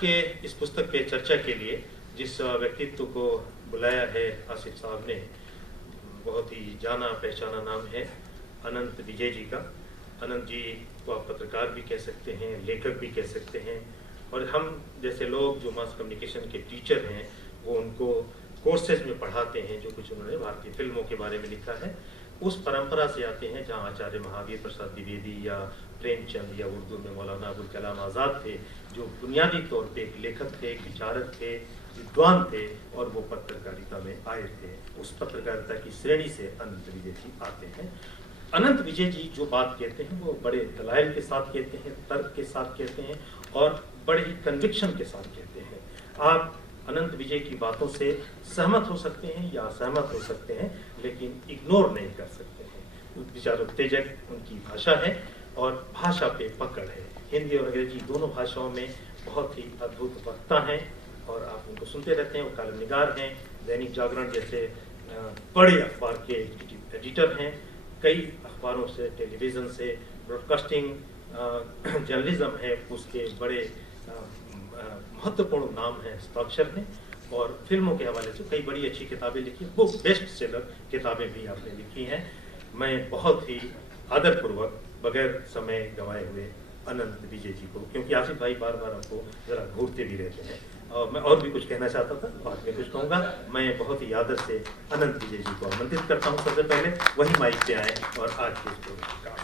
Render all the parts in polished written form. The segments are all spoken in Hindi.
के इस पुस्तक पे चर्चा के लिए जिस व्यक्तित्व को बुलाया है आसिफ साहब ने, बहुत ही जाना पहचाना नाम है अनंत विजय जी का। अनंत जी को आप पत्रकार भी कह सकते हैं, लेखक भी कह सकते हैं, और हम जैसे लोग जो मास कम्युनिकेशन के टीचर हैं वो उनको कोर्सेज में पढ़ाते हैं। जो कुछ उन्होंने भारतीय फिल्मों के बारे में लिखा है उस परंपरा से आते हैं जहाँ आचार्य महावीर प्रसाद द्विवेदी या प्रेमचंद या उर्दू में मौलाना अबुल कलाम आज़ाद थे, जो बुनियादी तौर पे एक लेखक थे, एक विचारक थे, विद्वान थे, और वो पत्रकारिता में आए थे। उस पत्रकारिता की श्रेणी से अनंत विजय जी आते हैं। अनंत विजय जी जो बात कहते हैं वो बड़े दलाइल के साथ कहते हैं, तर्क के साथ कहते हैं, और बड़े ही कन्विक्शन के साथ कहते हैं। आप अनंत विजय की बातों से सहमत हो सकते हैं या असहमत हो सकते हैं, लेकिन इग्नोर नहीं कर सकते हैं। विचार उत्तेजक उनकी भाषा है और भाषा पे पकड़ है। हिंदी और अंग्रेजी दोनों भाषाओं में बहुत ही अद्भुत वक्ता हैं और आप उनको सुनते रहते हैं। वो कॉलम निगार हैं, दैनिक जागरण जैसे बड़े अखबार के एडिटर हैं, कई अखबारों से, टेलीविज़न से, ब्रॉडकास्टिंग जर्नलिज्म है उसके बड़े महत्वपूर्ण नाम है, हस्ताक्षर हैं, और फिल्मों के हवाले से कई बड़ी अच्छी किताबें लिखी, वो बेस्ट सेलर किताबें भी आपने लिखी हैं। मैं बहुत ही आदरपूर्वक बगैर समय गंवाए हुए अनंत विजय जी को, क्योंकि आसिफ भाई बार बार हमको ज़रा घूरते भी रहते हैं और मैं और भी कुछ कहना चाहता था, बाद में कुछ कहूँगा। मैं बहुत ही आदर से अनंत विजय जी को आमंत्रित करता हूँ। सबसे पहले वही माइक पे आए और आज के प्रोग्राम का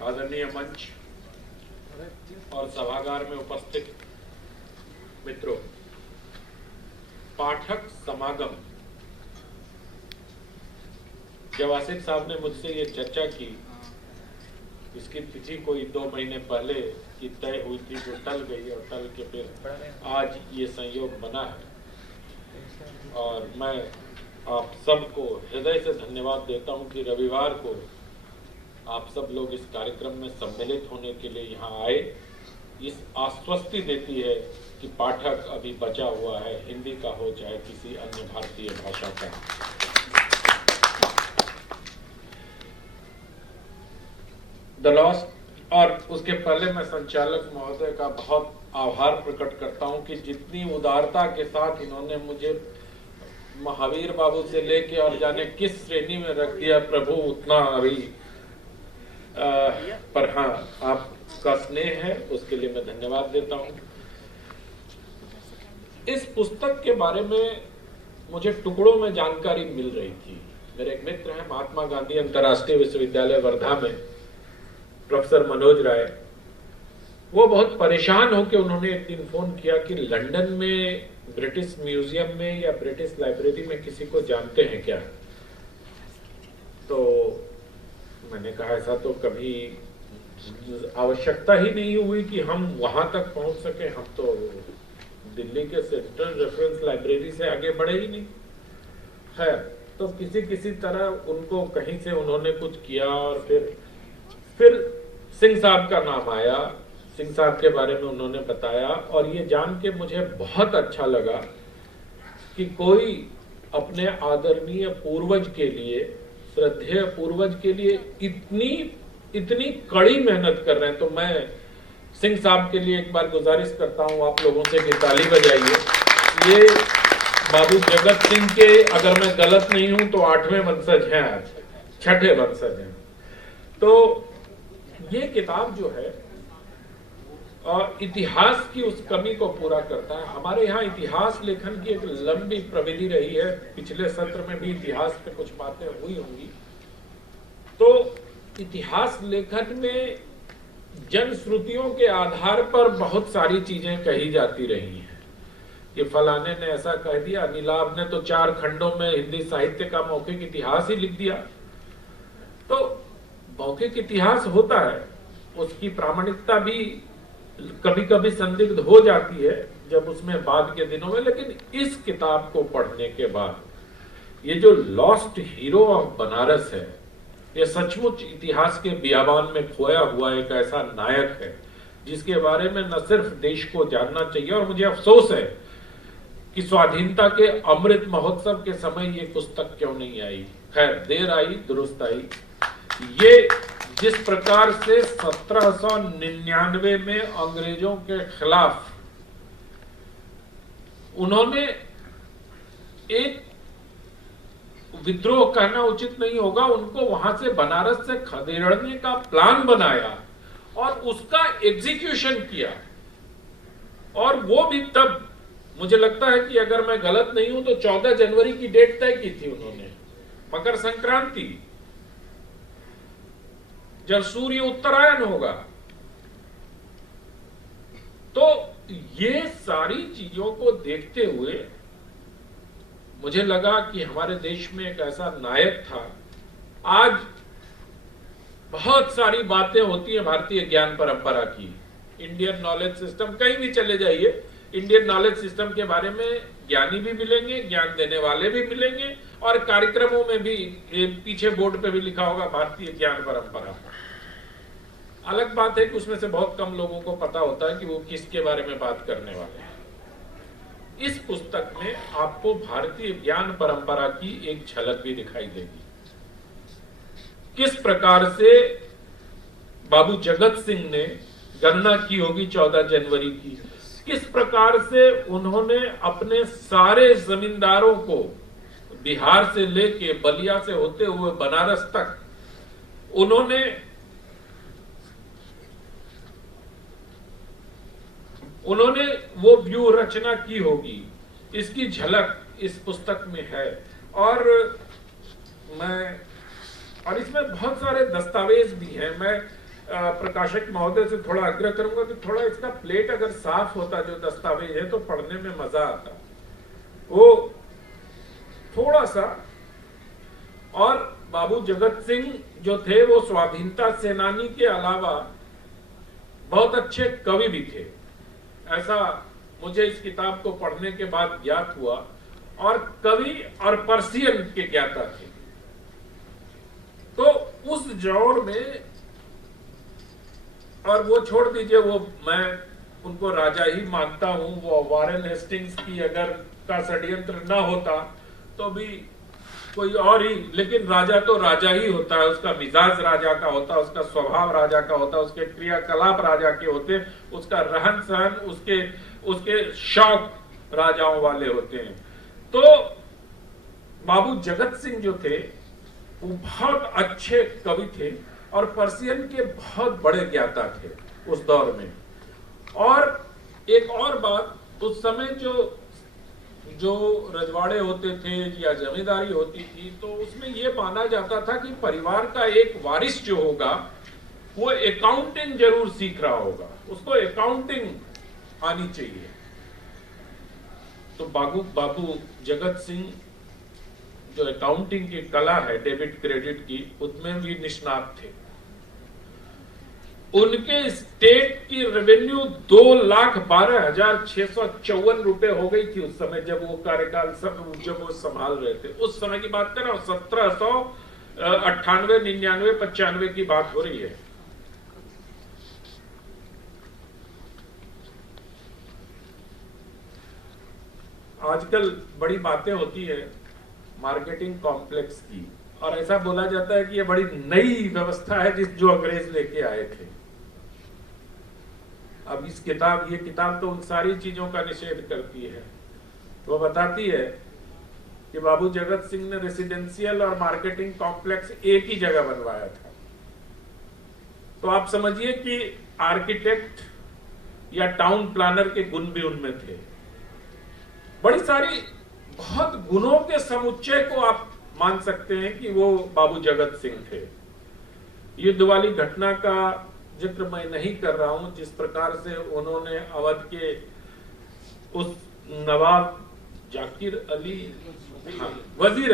आदरणीय मंच और सभागार में उपस्थित मित्रों, पाठक समागम। जब आसिफ साहब ने मुझसे ये चर्चा की, इसकी तिथि कोई 2 महीने पहले की तय हुई थी जो टल गई, और टल के फिर आज ये संयोग बना है। और मैं आप सबको हृदय से धन्यवाद देता हूं कि रविवार को आप सब लोग इस कार्यक्रम में सम्मिलित होने के लिए यहाँ आए। इस आश्वस्ति देती है कि पाठक अभी बचा हुआ है, हिंदी का हो चाहे किसी अन्य भारतीय भाषा का। द लॉस्ट, और उसके पहले मैं संचालक महोदय का बहुत आभार प्रकट करता हूं कि जितनी उदारता के साथ इन्होंने मुझे महावीर बाबू से लेके और जाने किस श्रेणी में रख दिया, प्रभु उतना अभी पर हाँ, आपका स्नेह है, उसके लिए मैं धन्यवाद देता हूं। इस पुस्तक के बारे में मुझे टुकड़ों में जानकारी मिल रही थी। मेरे एक मित्र हैं महात्मा गांधी अंतर्राष्ट्रीय विश्वविद्यालय वर्धा में, प्रोफेसर मनोज राय। वो बहुत परेशान होकर उन्होंने एक दिन फोन किया कि लंदन में ब्रिटिश म्यूजियम में या ब्रिटिश लाइब्रेरी में किसी को जानते हैं क्या? तो मैंने कहा ऐसा तो कभी आवश्यकता ही नहीं हुई कि हम वहां तक पहुंच सके। हम तो दिल्ली के सेंट्रल रेफरेंस लाइब्रेरी से आगे बढ़े ही नहीं। खैर, तो किसी तरह उनको कहीं से उन्होंने कुछ किया और फिर सिंह साहब का नाम आया। सिंह साहब के बारे में उन्होंने बताया और ये जान के मुझे बहुत अच्छा लगा कि कोई अपने आदरणीय पूर्वज के लिए, श्रद्धेय पूर्वज के लिए इतनी कड़ी मेहनत कर रहे हैं। तो मैं सिंह साहब के लिए एक बार गुजारिश करता हूं आप लोगों से कि ताली बजाइए। ये बाबू जगत सिंह के, अगर मैं गलत नहीं हूं तो 8वें वंशज हैं, आज 6ठे वंशज हैं। तो ये किताब जो है इतिहास की उस कमी को पूरा करता है। हमारे यहाँ इतिहास लेखन की एक लंबी प्रविधि रही है, पिछले सत्र में भी इतिहास पे कुछ बातें हुई होंगी। तो इतिहास लेखन में जनश्रुतियों के आधार पर बहुत सारी चीजें कही जाती रही हैं कि फलाने ने ऐसा कह दिया, नीलाभ ने तो 4 खंडों में हिंदी साहित्य का मौखिक इतिहास ही लिख दिया। तो मौखिक इतिहास होता है, उसकी प्रामाणिकता भी कभी कभी संदिग्ध हो जाती है जब उसमें बाद के दिनों में। लेकिन इस किताब को पढ़ने के बाद ये जो लॉस्ट हीरो ऑफ बनारस है, ये सचमुच इतिहास के बियाबान में खोया हुआ एक ऐसा नायक है जिसके बारे में न सिर्फ देश को जानना चाहिए, और मुझे अफसोस है कि स्वाधीनता के अमृत महोत्सव के समय ये पुस्तक क्यों नहीं आई। खैर, देर आई दुरुस्त आई। ये जिस प्रकार से 1799 में अंग्रेजों के खिलाफ उन्होंने एक विद्रोह कहना उचित नहीं होगा, उनको वहां से बनारस से खदेड़ने का प्लान बनाया और उसका एग्जीक्यूशन किया, और वो भी तब, मुझे लगता है कि अगर मैं गलत नहीं हूं तो 14 जनवरी की डेट तय की थी उन्होंने, मकर संक्रांति, जब सूर्य उत्तरायण होगा। तो ये सारी चीजों को देखते हुए मुझे लगा कि हमारे देश में एक ऐसा नायक था। आज बहुत सारी बातें होती हैं भारतीय ज्ञान परंपरा की, इंडियन नॉलेज सिस्टम, कहीं भी चले जाइए इंडियन नॉलेज सिस्टम के बारे में ज्ञानी भी मिलेंगे, ज्ञान देने वाले भी मिलेंगे, और कार्यक्रमों में भी पीछे बोर्ड पे भी लिखा होगा भारतीय ज्ञान परंपरा। अलग बात है कि उसमें से बहुत कम लोगों को पता होता है कि वो किसके बारे में बात करने वाले हैं। इस पुस्तक में आपको भारतीय ज्ञान परंपरा की एक झलक भी दिखाई देगी। किस प्रकार से बाबू जगत सिंह ने गणना की होगी 14 जनवरी की, किस प्रकार से उन्होंने अपने सारे जमींदारों को बिहार से लेके बलिया से होते हुए बनारस तक उन्होंने वो व्यूह रचना की होगी, इसकी झलक इस पुस्तक में है। और इसमें बहुत सारे दस्तावेज भी हैं। मैं प्रकाशक महोदय से थोड़ा आग्रह करूंगा कि थोड़ा इसका प्लेट अगर साफ होता जो दस्तावेज है तो पढ़ने में मजा आता, वो थोड़ा सा। और बाबू जगत सिंह जो थे वो स्वाधीनता सेनानी के अलावा बहुत अच्छे कवि भी थे, ऐसा मुझे इस किताब को पढ़ने के बाद ज्ञात हुआ। और कवि और पर्सियन के ज्ञाता थे। तो उस दौर में, और वो छोड़ दीजिए, वो मैं उनको राजा ही मानता हूं, वो वारेन हेस्टिंग्स की अगर का षड्यंत्र ना होता तो भी कोई और ही, लेकिन राजा तो राजा ही होता है, उसका मिजाज राजा का होता है, उसका स्वभाव राजा का होता है, उसके क्रियाकलाप राजा के होते, उसका रहन सहन, उसके शौक राजाओं वाले होते हैं। तो बाबू जगत सिंह जो थे वो बहुत अच्छे कवि थे और पर्सियन के बहुत बड़े ज्ञाता थे उस दौर में। और एक और बात, उस समय जो रजवाड़े होते थे या जमींदारी होती थी, तो उसमें यह माना जाता था कि परिवार का एक वारिस जो होगा वो अकाउंटिंग जरूर सीख रहा होगा, उसको अकाउंटिंग आनी चाहिए। तो बाबू जगत सिंह जो अकाउंटिंग की कला है, डेबिट क्रेडिट की, उसमें भी निष्णात थे। उनके स्टेट की रेवेन्यू 2,12,654 रुपए हो गई थी उस समय, जब वो कार्यकाल जब वो संभाल रहे थे। उस समय की बात कर रहा हूं, 1798, 99, 95 की बात हो रही है। आजकल बड़ी बातें होती है मार्केटिंग कॉम्प्लेक्स की, और ऐसा बोला जाता है कि ये बड़ी नई व्यवस्था है जो अंग्रेज लेके आए थे। अब ये किताब तो उन सारी चीजों का निषेध करती है। वो बताती है कि बाबू जगत सिंह ने रेसिडेंशियल और मार्केटिंग कॉम्प्लेक्स एक ही जगह बनवाया था। तो आप समझिए कि आर्किटेक्ट या टाउन प्लानर के गुण भी उनमें थे। बड़ी सारी बहुत गुणों के समुच्चय को आप मान सकते हैं कि वो बाबू जगत सिंह थे। युद्ध वाली घटना का जिक्र मैं नहीं कर रहा हूं, जिस प्रकार से उन्होंने अवध के उस नवाब जाकिर अली, वजीर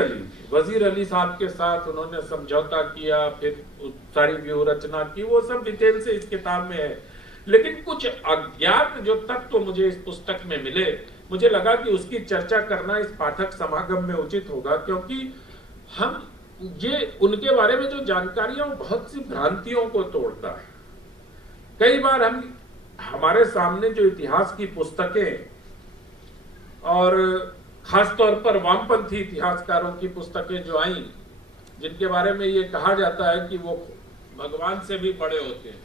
अली साहब के साथ उन्होंने समझौता किया, फिर सारी व्यूह रचना की, वो सब डिटेल से इस किताब में है। लेकिन कुछ अज्ञात जो तत्व मुझे इस पुस्तक में मिले, मुझे लगा कि उसकी चर्चा करना इस पाठक समागम में उचित होगा, क्योंकि हम ये उनके बारे में जो जानकारियां बहुत सी भ्रांतियों को तोड़ता है। कई बार हमारे सामने जो इतिहास की पुस्तकें और खासतौर पर वामपंथी इतिहासकारों की पुस्तकें जो आई, जिनके बारे में ये कहा जाता है कि वो भगवान से भी बड़े होते हैं।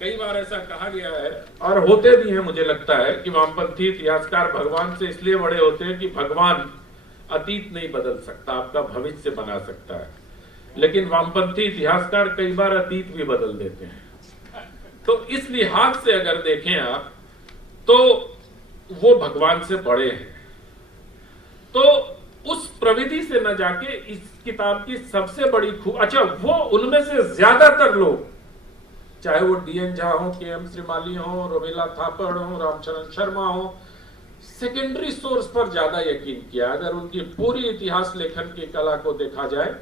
कई बार ऐसा कहा गया है और होते भी हैं। मुझे लगता है कि वामपंथी इतिहासकार भगवान से इसलिए बड़े होते हैं कि भगवान अतीत नहीं बदल सकता, आपका भविष्य बना सकता है, लेकिन वामपंथी इतिहासकार कई बार अतीत भी बदल देते हैं। तो इस लिहाज से अगर देखें आप, तो वो भगवान से बड़े हैं। तो उस प्रविधि से न जाके इस किताब की सबसे बड़ी वो उनमें से ज्यादातर लोग, चाहे वो डीएन झा हो, केएम श्रीमाली हो, रोमिला थापड़ हो, रामचरण शर्मा हो, सेकेंडरी सोर्स पर ज्यादा यकीन किया। अगर उनकी पूरी इतिहास लेखन की कला को देखा जाए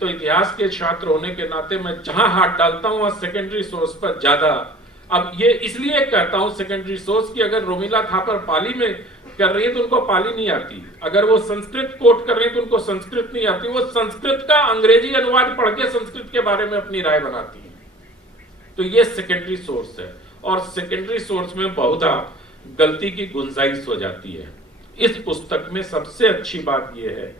तो इतिहास के छात्र होने के नाते मैं जहां हाथ डालता हूं वहां सेकेंडरी सोर्स पर ज्यादा। अब ये इसलिए कहता हूं सेकेंडरी सोर्स की, अगर रोमिला थापर पाली में कर रही है तो उनको पाली नहीं आती, अगर वो संस्कृत कोट कर रही है तो उनको संस्कृत नहीं आती, वो संस्कृत का अंग्रेजी अनुवाद पढ़ के संस्कृत के बारे में अपनी राय बनाती है। तो ये सेकेंडरी सोर्स है और सेकेंडरी सोर्स में बहुधा गलती की गुंजाइश हो जाती है। इस पुस्तक में सबसे अच्छी बात यह है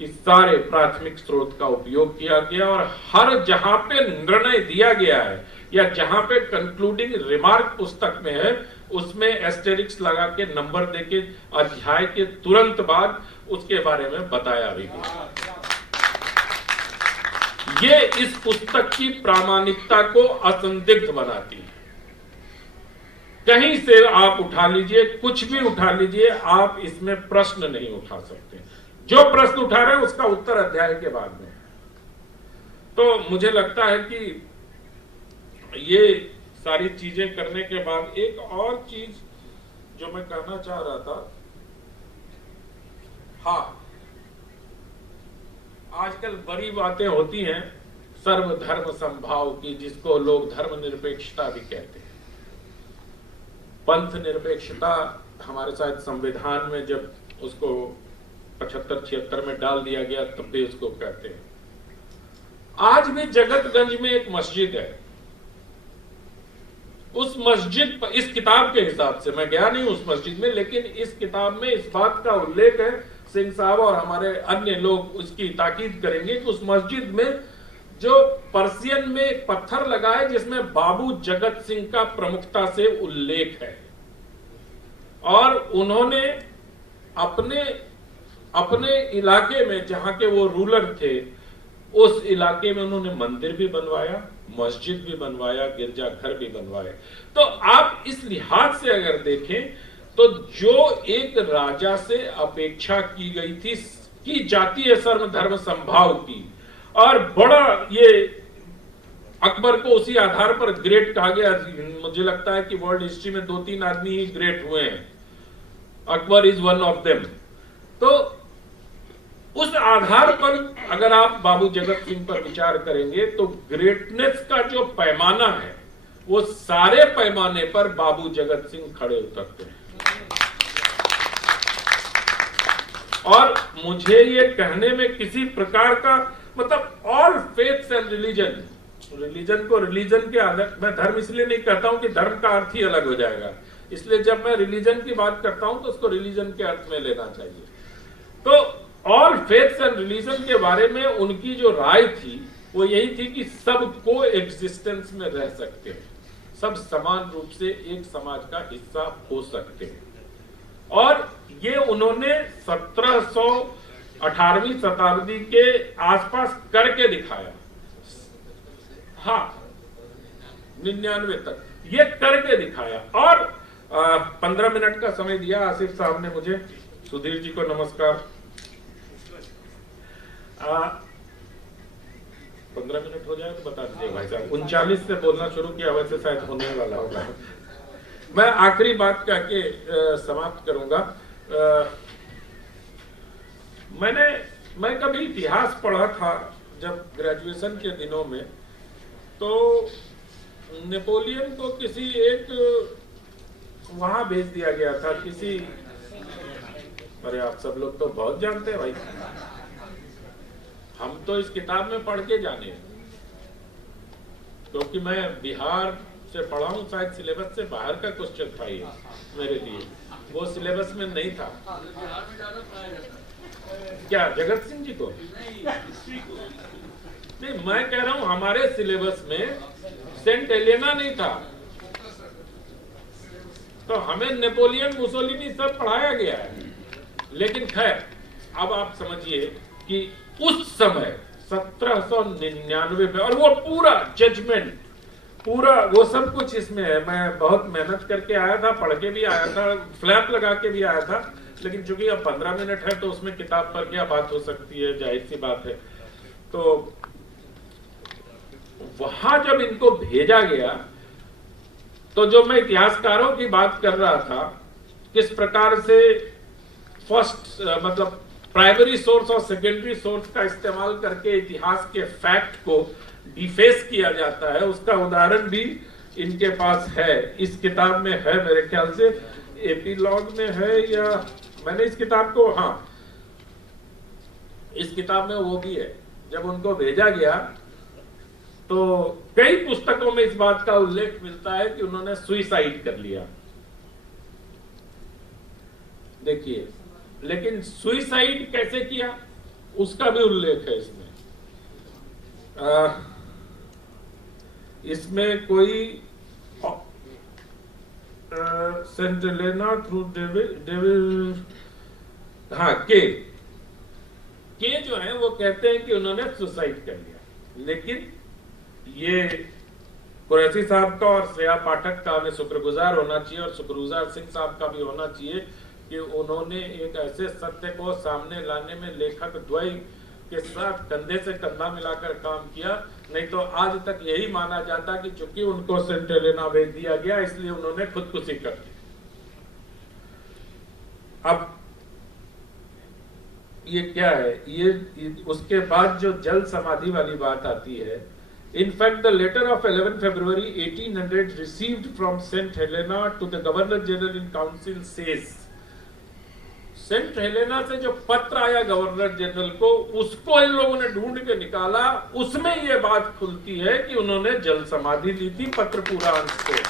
कि सारे प्राथमिक स्रोत का उपयोग किया गया और हर जहां पे निर्णय दिया गया है या जहां पे कंक्लूडिंग रिमार्क पुस्तक में है, उसमें एस्टेरिक्स लगा के नंबर देके अध्याय के तुरंत बाद उसके बारे में बताया भी गया। ये इस पुस्तक की प्रामाणिकता को असंदिग्ध बनाती है। कहीं से आप उठा लीजिए, कुछ भी उठा लीजिए, आप इसमें प्रश्न नहीं उठा सकते। जो प्रश्न उठा रहे हैं उसका उत्तर अध्याय के बाद में। तो मुझे लगता है कि ये सारी चीजें करने के बाद एक और चीज जो मैं कहना चाह रहा था, हाँ, आजकल बड़ी बातें होती हैं सर्वधर्म समभाव की, जिसको लोग धर्मनिरपेक्षता भी कहते हैं। पंथ निरपेक्षता हमारे शायद संविधान में जब उसको 75-76 में डाल दिया गया तब भी उसको कहते हैं। आज भी जगतगंज में एक मस्जिद है, उस मस्जिद पर, इस किताब के हिसाब से, मैं गया नहीं उस मस्जिद में, लेकिन इस किताब में इस बात का उल्लेख है, सिंह साहब और हमारे अन्य लोग उसकी ताकीद करेंगे कि उस मस्जिद में जो पर्सियन में एक पत्थर लगा है जिसमें बाबू जगत सिंह का प्रमुखता से उल्लेख है और उन्होंने अपने इलाके में, जहां के वो रूलर थे, उस इलाके में उन्होंने मंदिर भी बनवाया, मस्जिद भी बनवाया, गिरजाघर भी बनवाए। तो आप इस लिहाज से अगर देखें तो जो एक राजा से अपेक्षा की गई थी, की जाती है सर्वधर्म समभाव की, और बड़ा ये अकबर को उसी आधार पर ग्रेट कहा गया। मुझे लगता है कि वर्ल्ड हिस्ट्री में 2-3 आदमी ही ग्रेट हुए हैं, Akbar is one of them. तो उस आधार पर अगर आप बाबू जगत सिंह पर विचार करेंगे तो ग्रेटनेस का जो पैमाना है वो सारे पैमाने पर बाबू जगत सिंह खड़े उतरते हैं। और मुझे ये कहने में किसी प्रकार का, मतलब ऑल फेथ्स एंड रिलीजन को रिलीजन के अलग, मैं धर्म इसलिए नहीं कहता हूं कि धर्म का अर्थ ही अलग हो जाएगा, इसलिए जब मैं रिलीजन की बात करता हूं तो उसको रिलीजन के अर्थ में लेना चाहिए। तो ऑल फेथ्स एंड रिलीजन के बारे में उनकी जो राय थी वो यही थी कि सब को एग्जिस्टेंस में रह सकते हैं, सब समान रूप से एक समाज का हिस्सा हो सकते हैं। और ये उन्होंने 18वीं शताब्दी के आसपास करके दिखाया, हाँ 99 तक ये करके दिखाया। और 15 मिनट का समय दिया आसिफ साहब ने मुझे। सुधीर जी को नमस्कार। 15 मिनट हो जाए तो बता दीजिए भाई साहब। 39 से बोलना शुरू किया, वैसे शायद होने वाला होगा। मैं आखिरी बात कह के समाप्त करूंगा। मैं कभी इतिहास पढ़ा था जब ग्रेजुएशन के दिनों में, तो नेपोलियन को किसी एक वहां भेज दिया गया था, किसी, अरे आप सब लोग तो बहुत जानते हैं भाई, हम तो इस किताब में पढ़ के जाने, क्योंकि मैं बिहार से पढ़ा हूं, शायद सिलेबस से बाहर का क्वेश्चन था ये मेरे लिए। वो सिलेबस में नहीं था। क्या जगत सिंह जी को? नहीं, मैं कह रहा हूं हमारे सिलेबस में सेंट एलेना नहीं था, तो हमें नेपोलियन मुसोलिनी सब पढ़ाया गया है। लेकिन खैर, अब आप समझिए कि उस समय 1799 में, और वो पूरा जजमेंट, पूरा वो सब कुछ इसमें है। मैं बहुत मेहनत करके आया था, पढ़ के भी आया था, फ्लैप लगा के भी आया था, लेकिन चूंकि अब 15 मिनट है तो उसमें किताब पर क्या बात हो सकती है, जाहिर सी बात है। तो वहां जब इनको भेजा गया, तो जो मैं इतिहासकारों की बात कर रहा था, किस प्रकार से फर्स्ट मतलब प्राइमरी सोर्स और सेकेंडरी सोर्स का इस्तेमाल करके इतिहास के फैक्ट को डिफेस किया जाता है, उसका उदाहरण भी इनके पास है। इस किताब में है, मेरे ख्याल से एपीलॉग में है, या मैंने इस किताब को, हाँ, इस किताब में वो भी है। जब उनको भेजा गया तो कई पुस्तकों में इस बात का उल्लेख मिलता है कि उन्होंने सुइसाइड कर लिया। देखिए, लेकिन सुइसाइड कैसे किया उसका भी उल्लेख है इसमें। इसमें कोई सेंट एलेना थ्रू डेविल, हाँ, के जो है वो कहते हैं कि उन्होंने सुसाइड कर लिया। लेकिन ये कुरैशी साहब का और श्रेया पाठक का हमें शुक्रगुजार होना चाहिए, और शुक्रगुजार सिंह साहब का भी होना चाहिए कि उन्होंने एक ऐसे सत्य को सामने लाने में लेखक द्वय के साथ कंधे से कंधा मिलाकर काम किया। नहीं तो आज तक यही माना जाता कि चूंकि उनको सेंट एलेना भेज दिया गया इसलिए उन्होंने खुदकुशी कर दी। अब ये क्या है, ये उसके बाद जो जल समाधि वाली बात आती है। In fact, the letter of 11 February 1800 received from Saint Helena to the Governor General in Council says, Saint Helena से जो पत्र आया गवर्नर जनरल को, उसको इन लोगों ने ढूंढ के निकाला, उसमें ये बात खुलती है कि उन्होंने जल समाधि ली थी पत्र पूरा अंश से।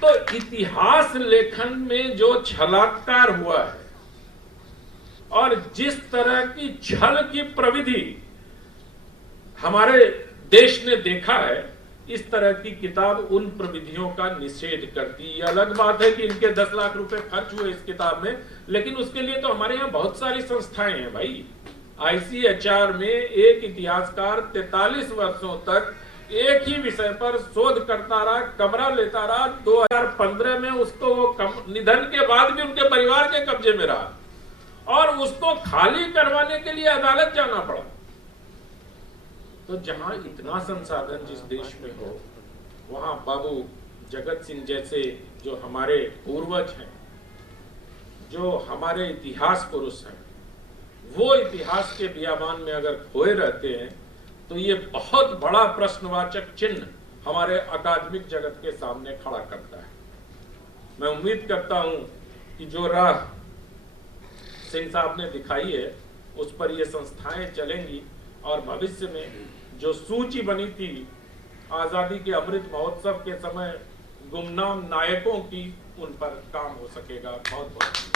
तो इतिहास लेखन में जो छलात्कार हुआ है और जिस तरह की छल की प्रविधि हमारे देश ने देखा है, इस तरह की किताब उन प्रविधियों का निषेध करती है। अलग बात है कि इनके 10 लाख रुपए खर्च हुए इस किताब में, लेकिन उसके लिए तो हमारे यहाँ बहुत सारी संस्थाएं हैं भाई। ICHR में एक इतिहासकार 43 वर्षों तक एक ही विषय पर शोध करता रहा, कमरा लेता रहा। 2015 में उसको वो निधन के बाद भी उनके परिवार के कब्जे में रहा, और उसको खाली करवाने के लिए अदालत जाना पड़ा। तो जहां इतना संसाधन जिस देश में हो, वहां बाबू जगत सिंह जैसे जो हमारे पूर्वज हैं, जो हमारे इतिहास पुरुष हैं, वो इतिहास के बियाबान में अगर खोए रहते हैं तो ये बहुत बड़ा प्रश्नवाचक चिन्ह हमारे अकादमिक जगत के सामने खड़ा करता है। मैं उम्मीद करता हूं कि जो राह सिंह साहब ने दिखाई है उस पर ये संस्थाएं चलेंगी, और भविष्य में जो सूची बनी थी आजादी के अमृत महोत्सव के समय गुमनाम नायकों की, उन पर काम हो सकेगा। बहुत बहुत